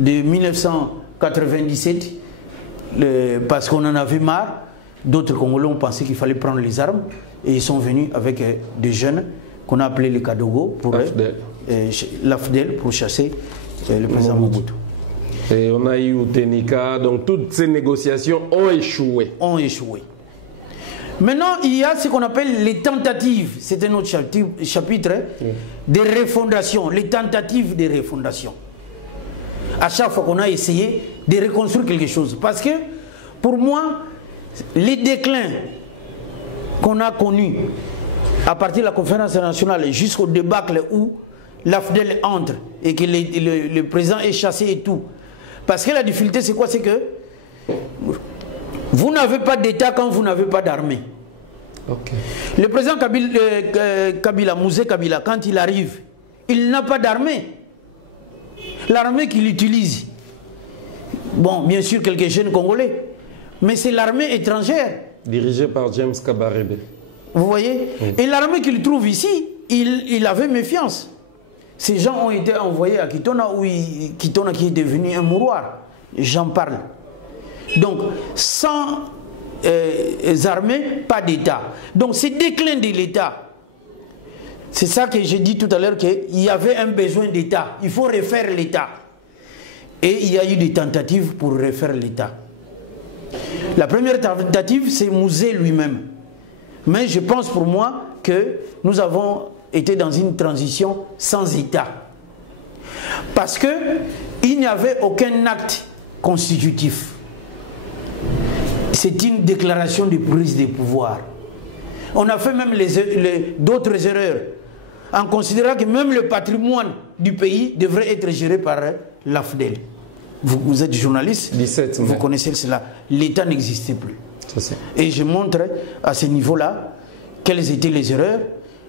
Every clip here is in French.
de 1997, parce qu'on en avait marre. D'autres Congolais ont pensé qu'il fallait prendre les armes et ils sont venus avec des jeunes qu'on a appelés les Kadogo pour l'AFDEL pour chasser le président Mobutu. Et on a eu Tenika, donc toutes ces négociations ont échoué. Ont échoué. Maintenant, il y a ce qu'on appelle les tentatives, c'est un autre chapitre, de refondation, les tentatives de refondation. À chaque fois qu'on a essayé de reconstruire quelque chose. Parce que, pour moi, les déclins qu'on a connus à partir de la conférence nationale jusqu'au débâcle où l'AFDEL entre et que le président est chassé et tout. Parce que la difficulté, c'est quoi? C'est que vous n'avez pas d'État quand vous n'avez pas d'armée. Okay. Le président Kabila, Mouzé Kabila, quand il arrive, il n'a pas d'armée. L'armée qu'il utilise, bon, bien sûr, quelques jeunes Congolais, mais c'est l'armée étrangère. Dirigée par James Kabarebe. Vous voyez? Et l'armée qu'il trouve ici, il avait méfiance. Ces gens ont été envoyés à Kitona, Kitona qui est devenu un mouroir. J'en parle. Donc, sans armées, pas d'État. Donc, c'est déclin de l'État. C'est ça que j'ai dit tout à l'heure, qu'il y avait un besoin d'État. Il faut refaire l'État. Et il y a eu des tentatives pour refaire l'État. La première tentative, c'est Mouzé lui-même. Mais je pense pour moi que nous avons été dans une transition sans État. Parce qu'il n'y avait aucun acte constitutif. C'est une déclaration de prise de pouvoir. On a fait même d'autres erreurs en considérant que même le patrimoine du pays devrait être géré par l'AFDEL. Vous êtes journaliste, vous connaissez cela. L'État n'existait plus. Et je montre à ce niveau-là quelles étaient les erreurs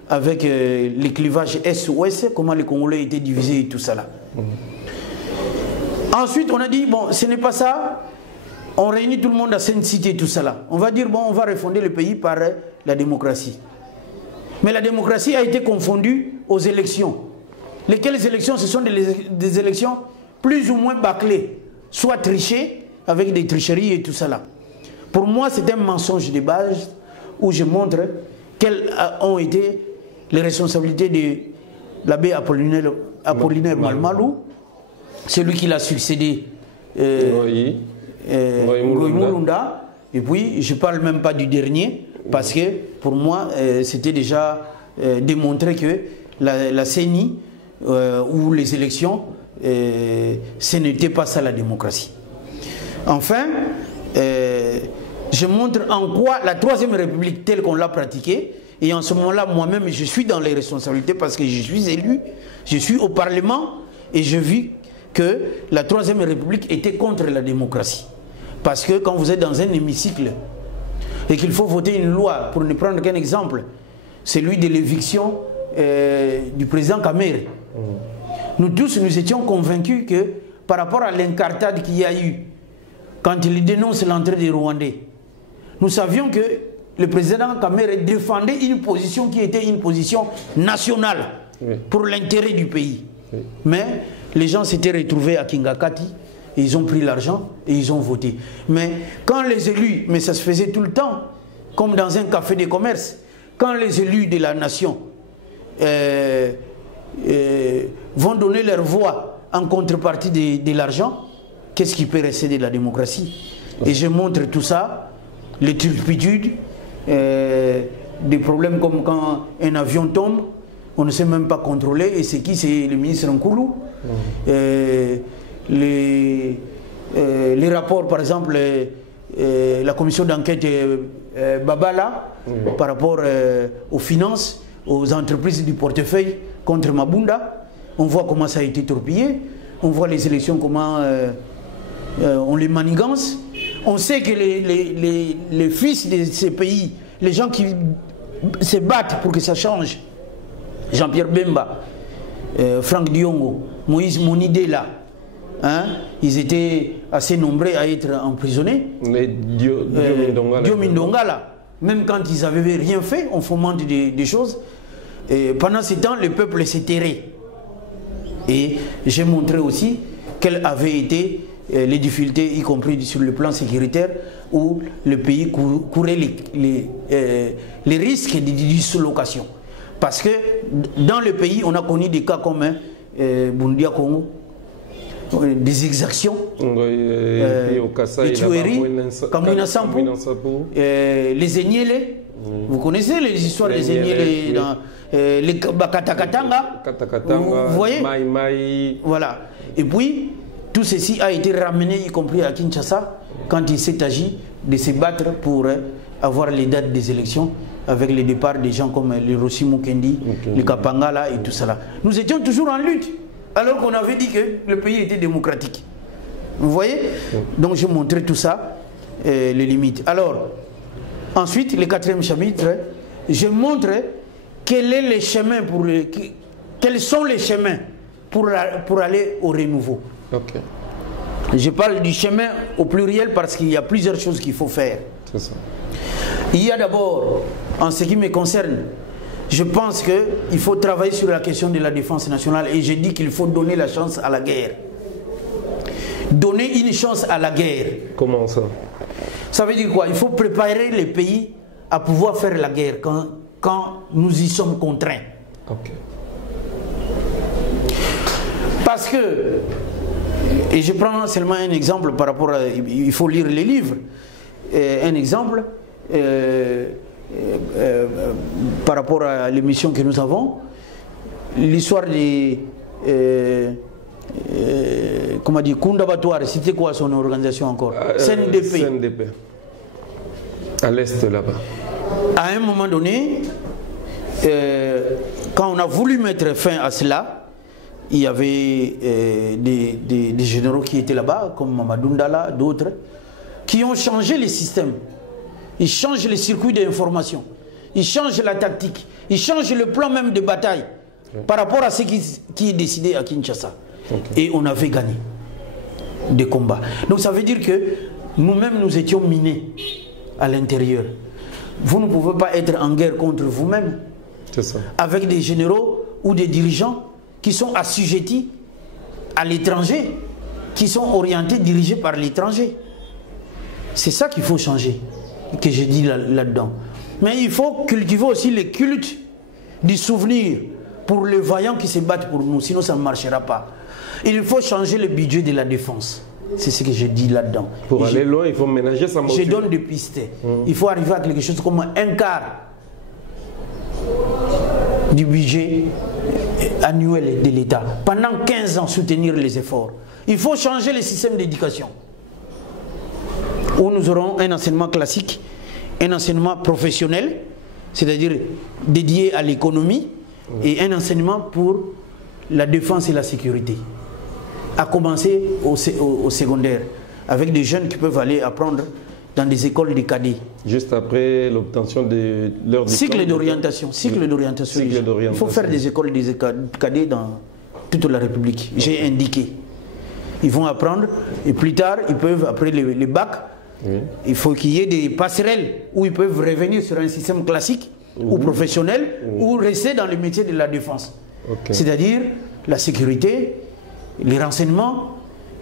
avec les clivages Est-Ouest, comment les Congolais étaient divisés et tout ça là. Ensuite, on a dit, bon, ce n'est pas ça. On réunit tout le monde à Sainte-Cité et tout ça là. On va dire, bon, on va refonder le pays par la démocratie. Mais la démocratie a été confondue aux élections. Lesquelles élections? Ce sont des élections plus ou moins bâclées, soit trichées, avec des tricheries et tout ça là. Pour moi, c'est un mensonge de base où je montre quelles ont été les responsabilités de l'abbé Apollinaire Malmalou, celui qui l'a succédé, Mulunda. Et puis, je ne parle même pas du dernier, parce que pour moi, c'était déjà démontré que la CENI ou les élections, ce n'était pas ça la démocratie. Enfin, je montre en quoi la Troisième République telle qu'on l'a pratiquée, et en ce moment-là, moi-même, je suis dans les responsabilités parce que je suis élu, je suis au Parlement, et je vis que la Troisième République était contre la démocratie. Parce que quand vous êtes dans un hémicycle et qu'il faut voter une loi, pour ne prendre qu'un exemple, celui de l'éviction du président Kamere. Nous tous, nous étions convaincus que par rapport à l'incartade qu'il y a eu, quand il dénonce l'entrée des Rwandais, nous savions que le président Kamere défendait une position qui était une position nationale pour l'intérêt du pays. Mais les gens s'étaient retrouvés à Kingakati, et ils ont pris l'argent et ils ont voté. Mais quand les élus, mais ça se faisait tout le temps, comme dans un café de commerce, quand les élus de la nation vont donner leur voix en contrepartie de l'argent, qu'est-ce qui peut rester de la démocratie? Et je montre tout ça, les turpitudes, des problèmes comme quand un avion tombe, on ne sait même pas contrôler, et c'est qui? C'est le ministre Nkoulou. Les rapports, par exemple, la commission d'enquête Babala, par rapport aux finances, aux entreprises du portefeuille contre Mabunda, on voit comment ça a été torpillé, on voit les élections, comment on les manigance. On sait que les fils de ces pays, les gens qui se battent pour que ça change, Jean-Pierre Bemba, Franck Diongo, Moïse Monidela, hein, ils étaient assez nombreux à être emprisonnés. Mais Diomindonga là, même quand ils n'avaient rien fait, on fomente des choses. Et pendant ce temps, le peuple s'est terré. Et j'ai montré aussi quelles avaient été les difficultés, y compris sur le plan sécuritaire, où le pays courait les risques de dislocation. Parce que dans le pays, on a connu des cas comme Bundia Congo, des exactions, des tueries, Kamouina Sampo, les Enyele. Vous connaissez les histoires des Enyele dans les Katakatanga, vous voyez? Voilà. Et puis, tout ceci a été ramené, y compris à Kinshasa, quand il s'est agi de se battre pour avoir les dates des élections, avec le départ des gens comme le Rossi Mukendi, le Kapangala et tout cela. Nous étions toujours en lutte, alors qu'on avait dit que le pays était démocratique. Vous voyez? Donc je montrais tout ça, les limites. Alors, ensuite, le 4e chapitre, je montre quels sont les chemins pour aller au renouveau. Je parle du chemin au pluriel parce qu'il y a plusieurs choses qu'il faut faire. C'est ça. Il y a d'abord, en ce qui me concerne, je pense qu'il faut travailler sur la question de la défense nationale et je dis qu'il faut donner la chance à la guerre. Donner une chance à la guerre. Comment ça? Ça veut dire quoi? Il faut préparer les pays à pouvoir faire la guerre quand nous y sommes contraints. Parce que, et je prends seulement un exemple par rapport à, il faut lire les livres, un exemple par rapport à l'émission que nous avons, l'histoire des comment dire, Kundabatoire, c'était quoi son organisation encore? CNDP. CNDP. À l'est là-bas. À un moment donné, quand on a voulu mettre fin à cela, il y avait des généraux qui étaient là-bas, comme Mamadou Ndala, d'autres, qui ont changé les systèmes. Ils changent les circuits d'information. Ils changent la tactique. Ils changent le plan même de bataille par rapport à ce qui est décidé à Kinshasa. Et on avait gagné des combats. Donc ça veut dire que nous-mêmes, nous étions minés à l'intérieur. Vous ne pouvez pas être en guerre contre vous-même. C'est ça. Avec des généraux ou des dirigeants qui sont assujettis à l'étranger, qui sont orientés, dirigés par l'étranger. C'est ça qu'il faut changer, que je dis là-dedans. Mais il faut cultiver aussi le culte du souvenir pour les vaillants qui se battent pour nous, sinon ça ne marchera pas. Il faut changer le budget de la défense. C'est ce que je dis là-dedans. Pour aller loin, il faut ménager sa monture. Je donne des pistes. Il faut arriver à quelque chose comme un quart du budget annuel de l'État. Pendant 15 ans, soutenir les efforts. Il faut changer le système d'éducation. Où nous aurons un enseignement classique, un enseignement professionnel, c'est-à-dire dédié à l'économie, et un enseignement pour la défense et la sécurité. À commencer au secondaire, avec des jeunes qui peuvent aller apprendre dans des écoles de cadets. Juste après l'obtention de leur diplôme. Cycle d'orientation. Cycle d'orientation. Il faut faire des écoles des cadets dans toute la République. J'ai indiqué. Ils vont apprendre et plus tard, ils peuvent, après les bacs, il faut qu'il y ait des passerelles où ils peuvent revenir sur un système classique ou professionnel ou rester dans le métier de la défense. C'est-à-dire la sécurité, les renseignements,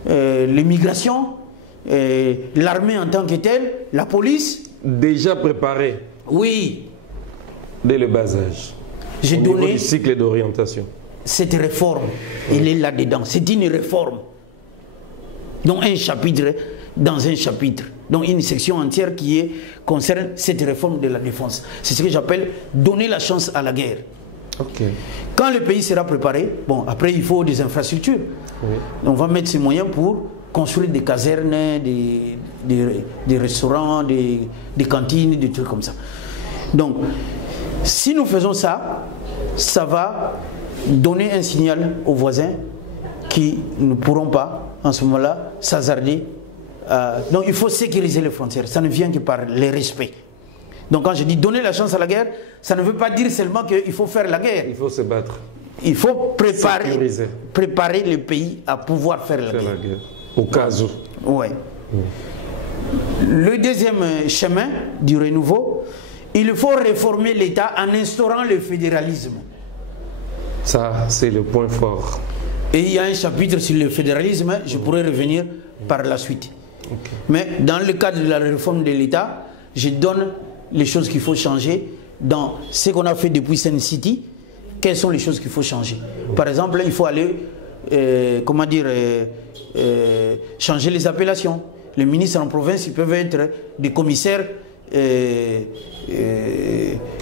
l'immigration, l'armée en tant que telle, la police. Déjà préparé. Oui. Dès le bas âge. J'ai donné du cycle d'orientation. Cette réforme, elle est là-dedans. C'est une réforme. Donc un chapitre dans un chapitre. Donc une section entière qui concerne cette réforme de la défense. C'est ce que j'appelle donner la chance à la guerre. Quand le pays sera préparé, bon, après il faut des infrastructures. On va mettre ces moyens pour construire des casernes, des restaurants, des cantines, des trucs comme ça. Donc, si nous faisons ça, ça va donner un signal aux voisins qui ne pourront pas, en ce moment-là, s'hasarder. Donc, il faut sécuriser les frontières. Ça ne vient que par le respect. Donc, quand je dis donner la chance à la guerre, ça ne veut pas dire seulement qu'il faut faire la guerre. Il faut se battre. Il faut préparer le pays à pouvoir faire la guerre. Au cas où. Ouais. Le deuxième chemin du renouveau, il faut réformer l'État en instaurant le fédéralisme. Ça, c'est le point fort. Et il y a un chapitre sur le fédéralisme, je pourrais revenir par la suite. Mais dans le cadre de la réforme de l'État, je donne les choses qu'il faut changer dans ce qu'on a fait depuis Sen City. Quelles sont les choses qu'il faut changer? Par exemple, il faut aller, comment dire, changer les appellations. Les ministres en province, ils peuvent être des commissaires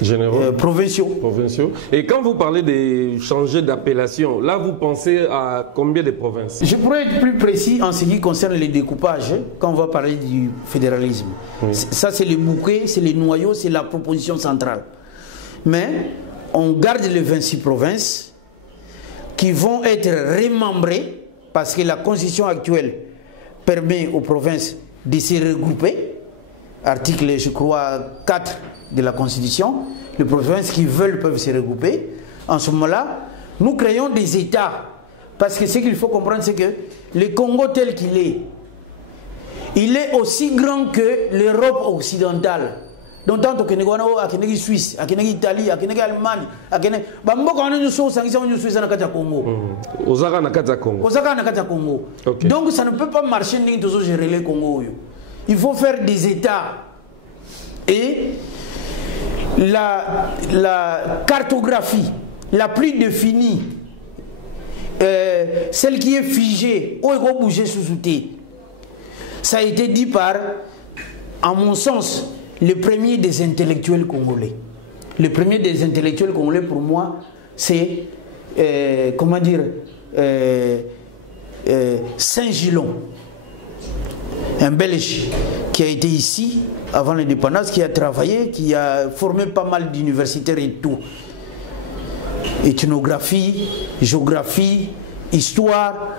généraux, provinciaux. Et quand vous parlez de changer d'appellation, là vous pensez à combien de provinces? Je pourrais être plus précis en ce qui concerne les découpages quand on va parler du fédéralisme. Ça c'est le bouquet, c'est les noyaux, c'est la proposition centrale. Mais on garde les 26 provinces qui vont être remembrées parce que la constitution actuelle permet aux provinces de se regrouper. Article, je crois, 4 de la Constitution. Les provinces qui veulent peuvent se regrouper. En ce moment-là, nous créons des États. Parce que ce qu'il faut comprendre, c'est que le Congo tel qu'il est, il est aussi grand que l'Europe occidentale. Donc, tant que nous avons la Suisse, la Italie, l'Allemagne, donc ça ne peut pas marcher de gérer le Congo. Il faut faire des États. Et la cartographie la plus définie, celle qui est figée, où il faut bouger sous-souté, ça a été dit par, à mon sens, le premier des intellectuels congolais. Le premier des intellectuels congolais, pour moi, c'est, comment dire, Saint-Gilon, un Belge qui a été ici avant l'indépendance, qui a travaillé, qui a formé pas mal d'universitaires et tout. Ethnographie, géographie, histoire,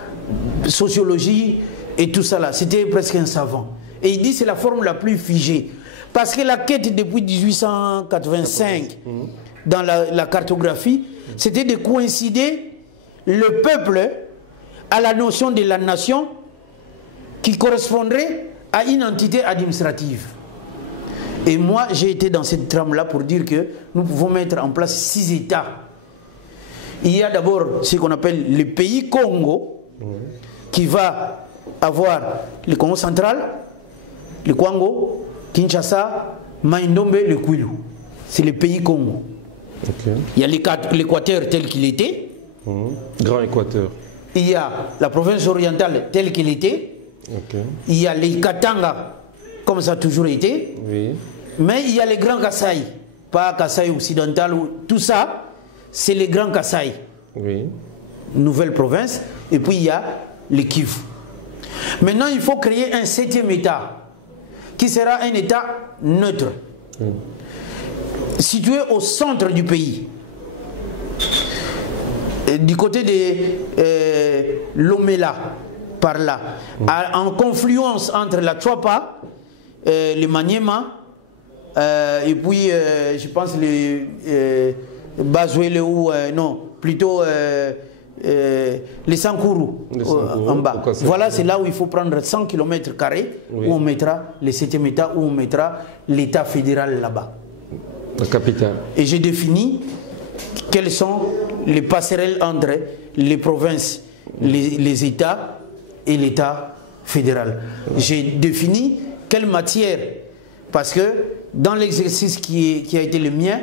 sociologie et tout ça là. C'était presque un savant. Et il dit que c'est la forme la plus figée. Parce que la quête depuis 1885 dans la cartographie, c'était de coïncider le peuple à la notion de la nation qui correspondrait à une entité administrative. Et moi, j'ai été dans cette trame-là pour dire que nous pouvons mettre en place 6 États. Il y a d'abord ce qu'on appelle le pays Congo, qui va avoir le Congo central, le Congo, Kinshasa, Maïndombe, le Kwilu. C'est le pays Congo. Il y a l'Équateur tel qu'il était. Grand Équateur. Il y a la province orientale telle qu'elle était. Il y a les Katanga, comme ça a toujours été. Mais il y a les grands Kasaï, pas Kasaï occidental, tout ça, c'est les grands Kasaï. Nouvelle province. Et puis il y a les Kivu. Maintenant, il faut créer un 7e État, qui sera un État neutre, situé au centre du pays. Du côté de Lomela, par là, en confluence entre la Chouapa, le Maniema, et puis je pense les Bazuele ou non, plutôt les Sankourou en bas. Voilà, c'est là où il faut prendre 100 km², où on mettra le 7e État, où on mettra l'État fédéral là-bas. La capitale. Et j'ai défini quelles sont les passerelles entre les provinces, les États et l'État fédéral. J'ai défini quelle matière, parce que dans l'exercice qui a été le mien,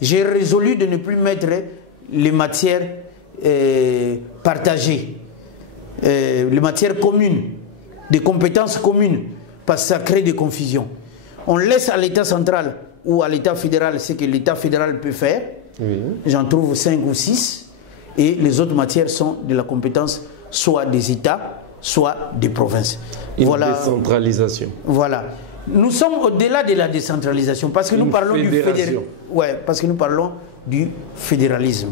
j'ai résolu de ne plus mettre les matières partagées, les matières communes, des compétences communes, parce que ça crée des confusions. On laisse à l'État central ou à l'État fédéral ce que l'État fédéral peut faire. J'en trouve 5 ou 6, et les autres matières sont de la compétence soit des États, soit des provinces. Une décentralisation. Voilà. Nous sommes au-delà de la décentralisation parce que nous parlons du fédéralisme. Ouais, parce que nous parlons du fédéralisme.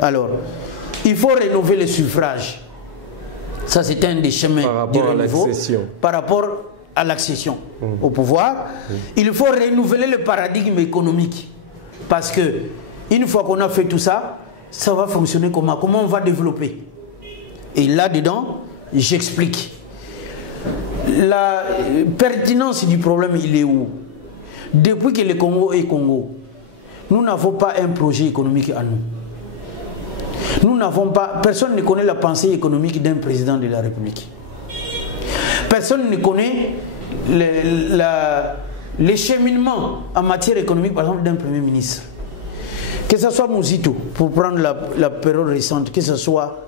Alors, il faut rénover le suffrage. Ça, c'est un des chemins du renouveau par rapport à l'accession au pouvoir. Il faut renouveler le paradigme économique parce que une fois qu'on a fait tout ça, ça va fonctionner comment? Comment on va développer? Et là-dedans, j'explique. La pertinence du problème, il est où? Depuis que le Congo est Congo, nous n'avons pas un projet économique à nous. Nous n'avons pas, personne ne connaît la pensée économique d'un président de la République. Personne ne connaît les cheminements en matière économique, par exemple, d'un premier ministre. Que ce soit Mouzito, pour prendre la période récente, que ce soit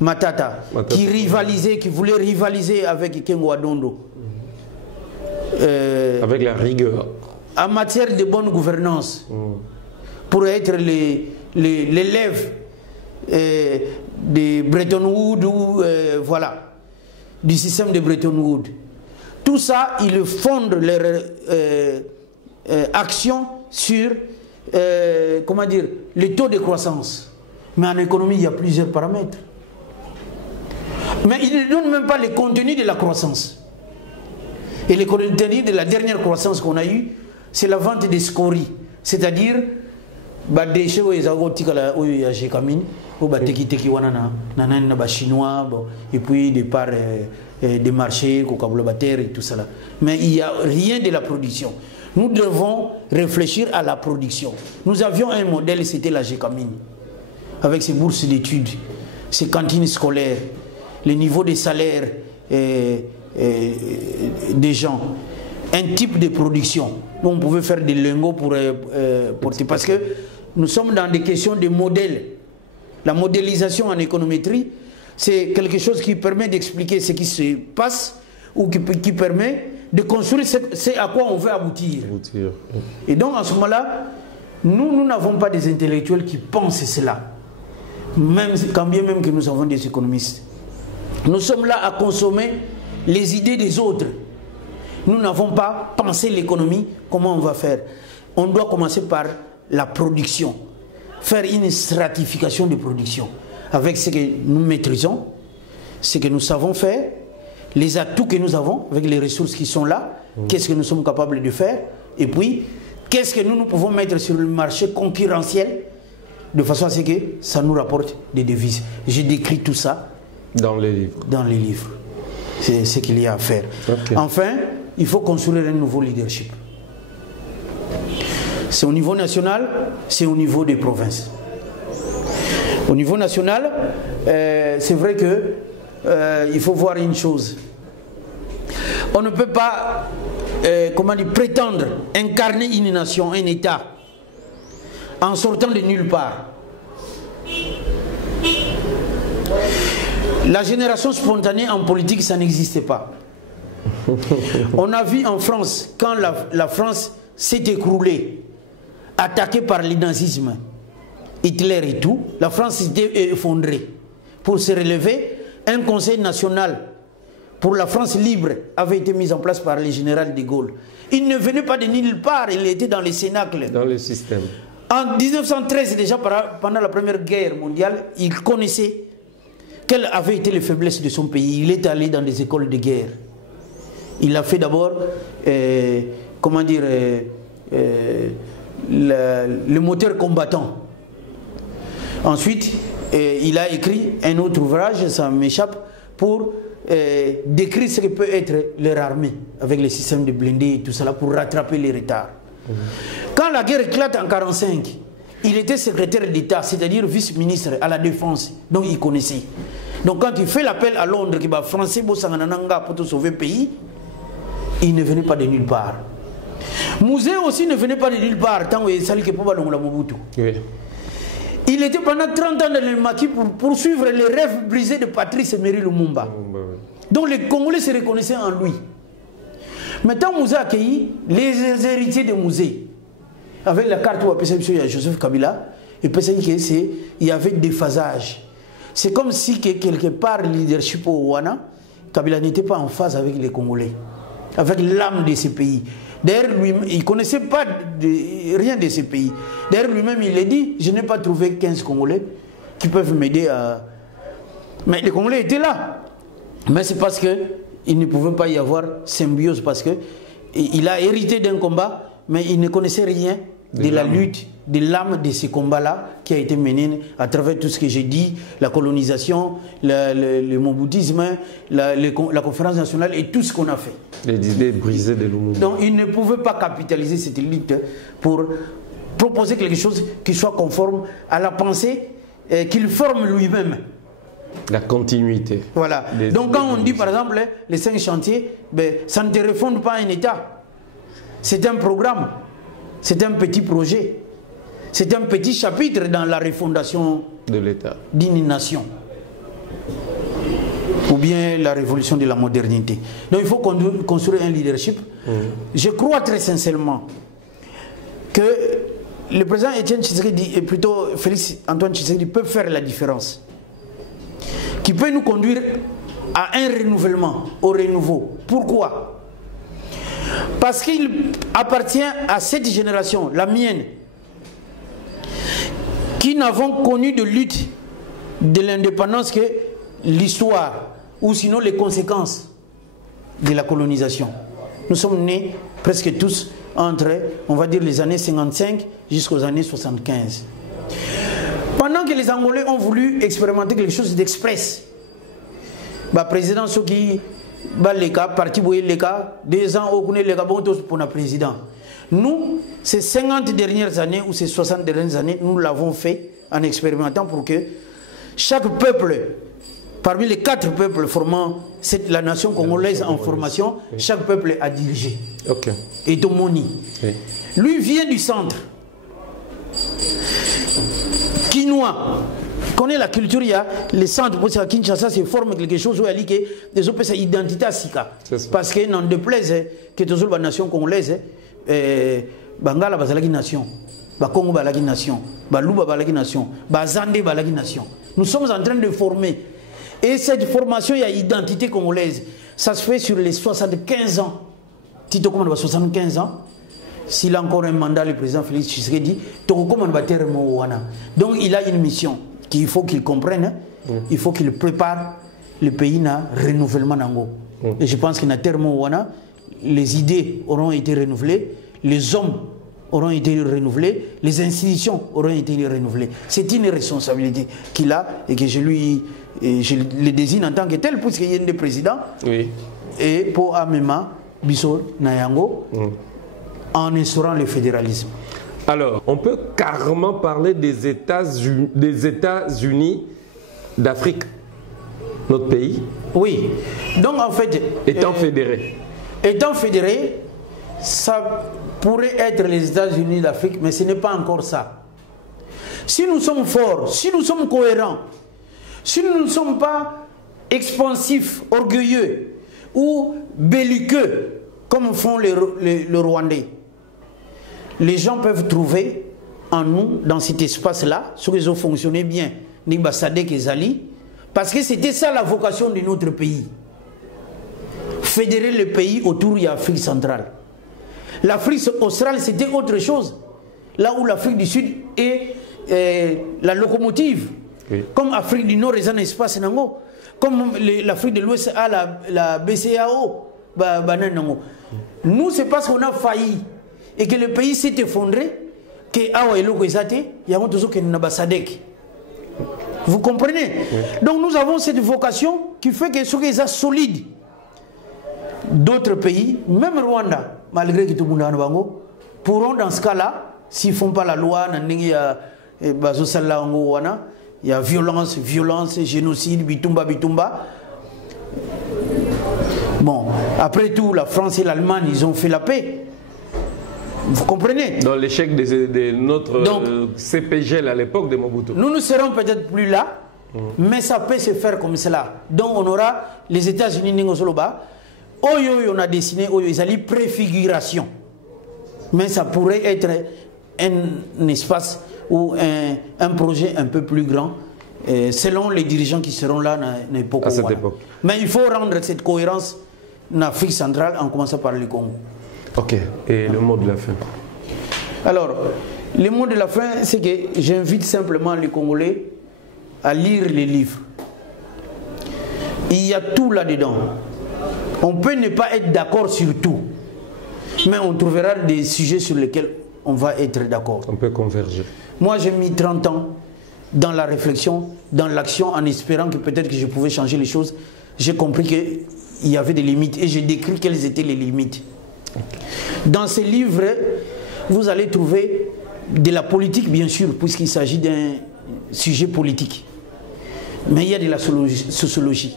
Matata, qui rivalisait, qui voulait rivaliser avec Kengo Adondo. Avec la rigueur. En matière de bonne gouvernance, pour être l'élève de Bretton Woods ou voilà, du système de Bretton Woods. Tout ça, ils fondent leur action sur comment dire, le taux de croissance. Mais en économie, il y a plusieurs paramètres. Mais ils ne donnent même pas le contenu de la croissance. Et le contenu de la dernière croissance qu'on a eue, c'est la vente des scories. C'est-à-dire, des choses où ils ont chinois, et puis des parts des marchés, et tout ça. Mais il n'y a rien de la production. Nous devons réfléchir à la production. Nous avions un modèle, c'était la GECAMINE, avec ses bourses d'études, ses cantines scolaires, les niveaux des salaires des gens, un type de production. On pouvait faire des lingots pour porter. Parce que nous sommes dans des questions de modèles. La modélisation en économétrie, c'est quelque chose qui permet d'expliquer ce qui se passe ou qui permet de construire ce à quoi on veut aboutir. Et donc, en ce moment-là, nous n'avons pas des intellectuels qui pensent cela. Même, quand bien même que nous avons des économistes. Nous sommes là à consommer les idées des autres. Nous n'avons pas pensé l'économie, comment on va faire. On doit commencer par la production. Faire une stratification de production. Avec ce que nous maîtrisons, ce que nous savons faire, les atouts que nous avons, avec les ressources qui sont là, qu'est-ce que nous sommes capables de faire, et puis, qu'est-ce que nous pouvons mettre sur le marché concurrentiel, de façon à ce que ça nous rapporte des devises. J'ai décrit tout ça dans les livres. Dans les livres. C'est ce qu'il y a à faire. Okay. Enfin, il faut construire un nouveau leadership. C'est au niveau national, c'est au niveau des provinces. Au niveau national, c'est vrai que il faut voir une chose. On ne peut pas comment dire, prétendre incarner une nation, un État, en sortant de nulle part. La génération spontanée en politique, ça n'existait pas. On a vu en France, quand la France s'est écroulée, attaquée par le nazisme, Hitler et tout, la France s'était effondrée. Pour se relever, un conseil national pour la France libre avait été mis en place par le général de Gaulle. Il ne venait pas de nulle part, il était dans les cénacles. Dans le système. En 1913, déjà pendant la Première Guerre mondiale, il connaissait quelles avaient été les faiblesses de son pays. Il est allé dans des écoles de guerre. Il a fait d'abord, comment dire, le moteur combattant. Ensuite, il a écrit un autre ouvrage, ça m'échappe, pour décrire ce que peut être leur armée, avec les systèmes de blindés et tout cela, pour rattraper les retards. Quand la guerre éclate en 1945, il était secrétaire d'État, c'est-à-dire vice-ministre à la Défense, donc il connaissait. Donc quand il fait l'appel à Londres, qui va français pour sauver le pays, il ne venait pas de nulle part. Mouzé aussi ne venait pas de nulle part, tant qu'il s'allait que pour Mobutu. Il était pendant 30 ans dans le maquis pour poursuivre les rêves brisés de Patrice Emery Lumumba. Donc les Congolais se reconnaissaient en lui. Maintenant, Mouzé a accueilli les héritiers de Mouzé. Avec la carte où on appelait M. Joseph Kabila, il y avait des phasages. C'est comme si quelque part le leadership au Rwanda, Kabila n'était pas en phase avec les Congolais, avec l'âme de ces pays. D'ailleurs, il ne connaissait pas rien de ces pays. D'ailleurs, lui-même, il a dit, je n'ai pas trouvé 15 Congolais qui peuvent m'aider à... Mais les Congolais étaient là. Mais c'est parce qu'il ne pouvait pas y avoir symbiose, parce qu'il a hérité d'un combat, mais il ne connaissait rien de la lutte, de l'âme de ces combats-là qui a été mené à travers tout ce que j'ai dit, la colonisation, le moboutisme, la conférence nationale et tout ce qu'on a fait. Les idées brisées de Lumumba. Donc il ne pouvait pas capitaliser cette lutte pour proposer quelque chose qui soit conforme à la pensée qu'il forme lui-même. La continuité. Voilà. Donc quand on dit par exemple les 5 chantiers, ben, ça ne te refonde pas un État. C'est un programme, c'est un petit projet, c'est un petit chapitre dans la refondation de l'État, d'une nation. Ou bien la révolution de la modernité. Donc il faut construire un leadership. Je crois très sincèrement que le président Étienne Tshisekedi, et plutôt Félix Antoine Tshisekedi, peut faire la différence. Qui peut nous conduire à un renouvellement, au renouveau. Pourquoi? Parce qu'il appartient à cette génération, la mienne, qui n'avons connu de lutte de l'indépendance que l'histoire, ou sinon les conséquences de la colonisation. Nous sommes nés presque tous entre, on va dire, les années 55 jusqu'aux années 75. Pendant que les Angolais ont voulu expérimenter quelque chose d'express, le président Soki, le parti Boyeleka, 2 ans, on connaît les gars pour le président. Nous, ces 50 dernières années ou ces 60 dernières années, nous l'avons fait en expérimentant pour que chaque peuple, parmi les 4 peuples formant la nation congolaise en formation, chaque peuple a dirigé. Et Tomoni. Lui vient du centre. Quinois. Connaît la culture, il y a les centres pour ça Kinshasa se forme quelque chose où il y a des opérations sa identité à Sika. Parce que n'en déplaise que toujours la nation congolaise, Bangala bazalaki nation, Bakongo balaki nation, Baluba balaki nation, Bazande balaki nation. Nous sommes en train de former. Et cette formation, il y a identité congolaise. Ça se fait sur les 75 ans. Tito Komanda 75 ans. S'il a encore un mandat, le président Félix Tshisekedi, donc il a une mission qu'il faut qu'il comprenne. Il faut qu'il prépare le pays à renouvellement. Et je pense qu'il y a terme les idées auront été renouvelées, les hommes auront été renouvelés, les institutions auront été renouvelées. C'est une responsabilité qu'il a et que je le désigne en tant que tel, puisqu'il y a des présidents. Et pour Amema, Bissol, Nayango, en instaurant le fédéralisme. Alors, on peut carrément parler des États-Unis d'Afrique, notre pays. Oui. Donc en fait... Étant fédéré. Étant fédéré, ça pourrait être les États-Unis d'Afrique, mais ce n'est pas encore ça. Si nous sommes forts, si nous sommes cohérents, si nous ne sommes pas expansifs, orgueilleux ou belliqueux, comme font les Rwandais, les gens peuvent trouver en nous, dans cet espace-là, ce qu'ils ont fonctionné bien, Niba Sadek et Zali, parce que c'était ça la vocation de notre pays. Fédérer le pays autour de l'Afrique centrale. L'Afrique australe, c'était autre chose. Là où l'Afrique du Sud est la locomotive. Comme l'Afrique du Nord est un espace, comme l'Afrique de l'Ouest a la BCAO. Nous, c'est parce qu'on a failli et que le pays s'est effondré que vous comprenez? Donc nous avons cette vocation qui fait que ce qui est solide. D'autres pays, même Rwanda, malgré que tout le monde pourront dans ce cas-là, s'ils ne font pas la loi, il y a violence, génocide, bitumba. Bon, après tout, la France et l'Allemagne, ils ont fait la paix. Vous comprenez? Dans l'échec de notre CPGL à l'époque de Mobutu. Nous ne serons peut-être plus là, mais ça peut se faire comme cela. Donc on aura les États-Unis, on a dessiné, ils ont préfiguration. Mais ça pourrait être un espace ou un projet un peu plus grand, selon les dirigeants qui seront là à cette époque. Mais il faut rendre cette cohérence en Afrique centrale en commençant par le Congo. Ok, et le mot de la fin? Alors, le mot de la fin, c'est que j'invite simplement les Congolais à lire les livres. Il y a tout là-dedans. On peut ne pas être d'accord sur tout, mais on trouvera des sujets sur lesquels on va être d'accord. On peut converger. Moi, j'ai mis 30 ans dans la réflexion, dans l'action, en espérant que peut-être que je pouvais changer les choses. J'ai compris qu'il y avait des limites et j'ai décrit quelles étaient les limites. Dans ces livres, vous allez trouver de la politique, bien sûr, puisqu'il s'agit sujet politique. Mais il y a de la sociologie.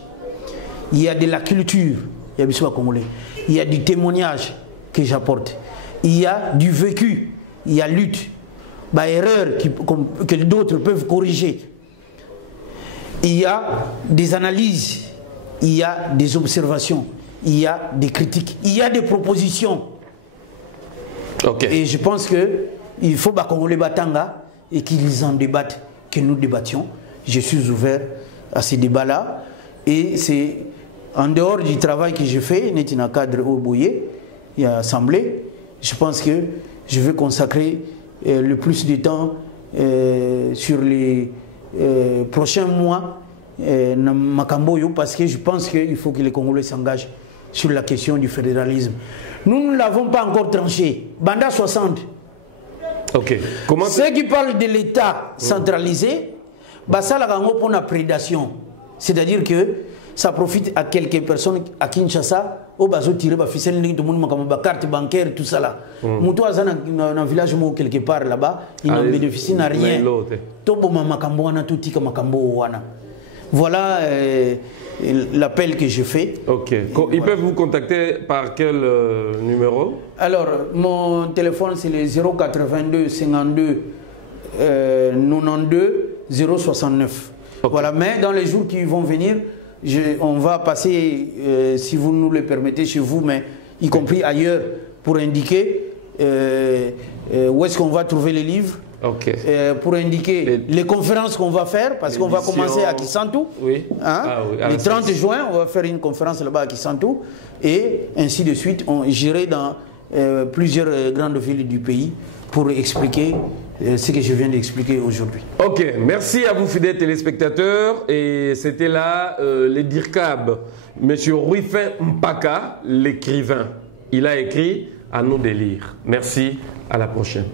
Il y a de la culture. Il y a du témoignage que j'apporte. Il y a du vécu. Il y a lutte. Erreur que d'autres peuvent corriger. Il y a des analyses. Il y a des observations. Il y a des critiques. Il y a des propositions. Et je pense qu'il faut qu'on les batanga et qu'ils en débattent, que nous débattions. Je suis ouvert à ces débats-là. Et c'est en dehors du travail que je fais, il y a un cadre au Boyer, il y a assemblée. Je pense que je vais consacrer le plus de temps sur les prochains mois parce que je pense qu'il faut que les Congolais s'engagent sur la question du fédéralisme. Nous ne l'avons pas encore tranché. Banda 60. Ceux qui parlent de l'État centralisé, ça la pour la prédation. C'est-à-dire que ça profite à quelques personnes à Kinshasa, au bazo tiré ba ficelle tout le monde comme carte bancaire tout ça là. Muto azana dans un village quelque part là-bas, il n'en bénéficie n'a rien. Tobo makambo wana tutika makambo wana. Voilà l'appel que je fais. Ils peuvent vous contacter par quel numéro? Alors, mon téléphone c'est le 082 52 92 069. Voilà, mais dans les jours qui vont venir, on va passer, si vous nous le permettez, chez vous, mais y compris ailleurs, pour indiquer où est-ce qu'on va trouver les livres. Pour indiquer les conférences qu'on va faire, parce qu'on va commencer à Kisantu. Le 30 juin, on va faire une conférence là-bas à Kisantu. Et ainsi de suite, j'irai dans plusieurs grandes villes du pays pour expliquer ce que je viens d'expliquer aujourd'hui. Merci à vous fidèles téléspectateurs. Et c'était là le DIRCAB, M. Ruifin Mpaka, l'écrivain. Il a écrit « À nous de lire ». Merci, à la prochaine.